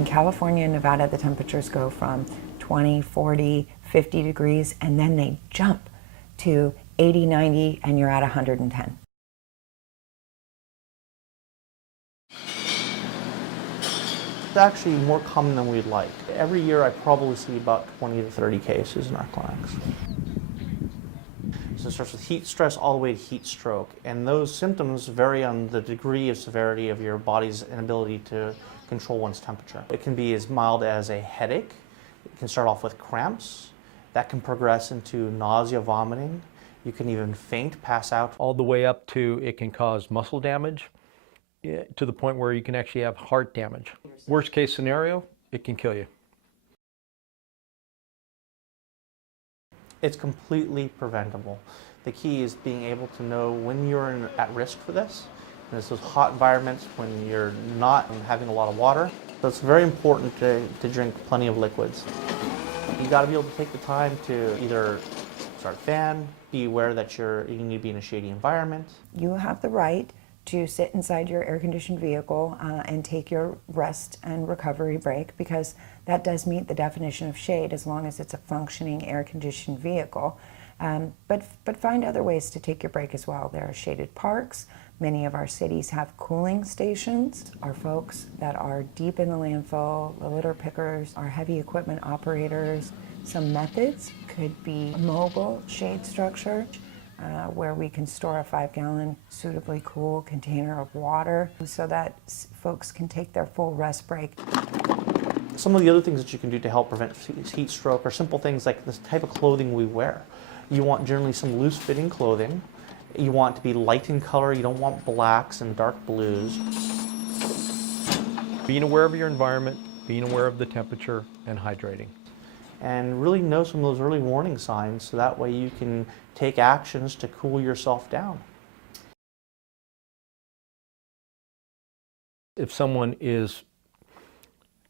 In California and Nevada, the temperatures go from 20, 40, 50 degrees, and then they jump to 80, 90, and you're at 110. It's actually more common than we'd like. Every year I probably see about 20 to 30 cases in our clinics. So it starts with heat stress all the way to heat stroke, and those symptoms vary on the degree of severity of your body's inability to control one's temperature. It can be as mild as a headache. It can start off with cramps. That can progress into nausea, vomiting. You can even faint, pass out. All the way up to it can cause muscle damage to the point where you can actually have heart damage. Worst case scenario, it can kill you. It's completely preventable. The key is being able to know when you're at risk for this. And this is hot environments when you're not having a lot of water. So it's very important to drink plenty of liquids. You got to be able to take the time to either start a fan, be aware that you need to be in a shady environment. You have the right to sit inside your air-conditioned vehicle and take your rest and recovery break, because that does meet the definition of shade as long as it's a functioning air-conditioned vehicle. But find other ways to take your break as well. There are shaded parks. Many of our cities have cooling stations. Our folks that are deep in the landfill, the litter pickers, our heavy equipment operators. Some methods could be a mobile shade structure, where we can store a 5-gallon suitably cool container of water so that folks can take their full rest break. Some of the other things that you can do to help prevent heat stroke are simple things like the type of clothing we wear. You want generally some loose-fitting clothing. You want to be light in color. You don't want blacks and dark blues. Being aware of your environment, being aware of the temperature, and hydrating. And really know some of those early warning signs so that way you can take actions to cool yourself down. If someone is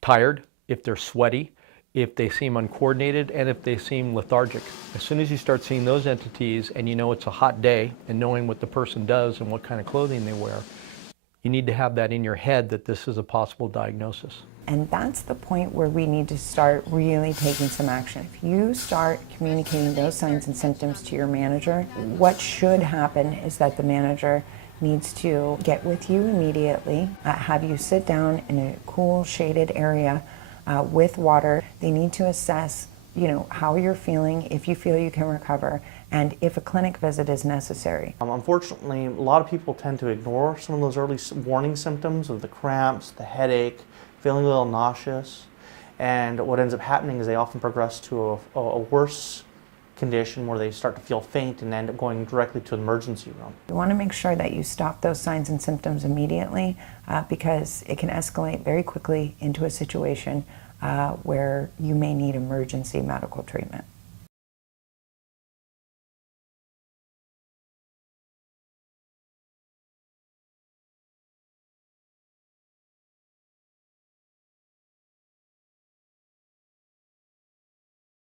tired, if they're sweaty, if they seem uncoordinated, and if they seem lethargic. As soon as you start seeing those entities and you know it's a hot day and knowing what the person does and what kind of clothing they wear, you need to have that in your head that this is a possible diagnosis. And that's the point where we need to start really taking some action. If you start communicating those signs and symptoms to your manager, what should happen is that the manager needs to get with you immediately, have you sit down in a cool, shaded area with water. They need to assess, how you're feeling, if you feel you can recover, and if a clinic visit is necessary. Unfortunately, a lot of people tend to ignore some of those early warning symptoms of the cramps, the headache, feeling a little nauseous, and what ends up happening is they often progress to a worse condition where they start to feel faint and end up going directly to the emergency room. You want to make sure that you stop those signs and symptoms immediately because it can escalate very quickly into a situation where you may need emergency medical treatment.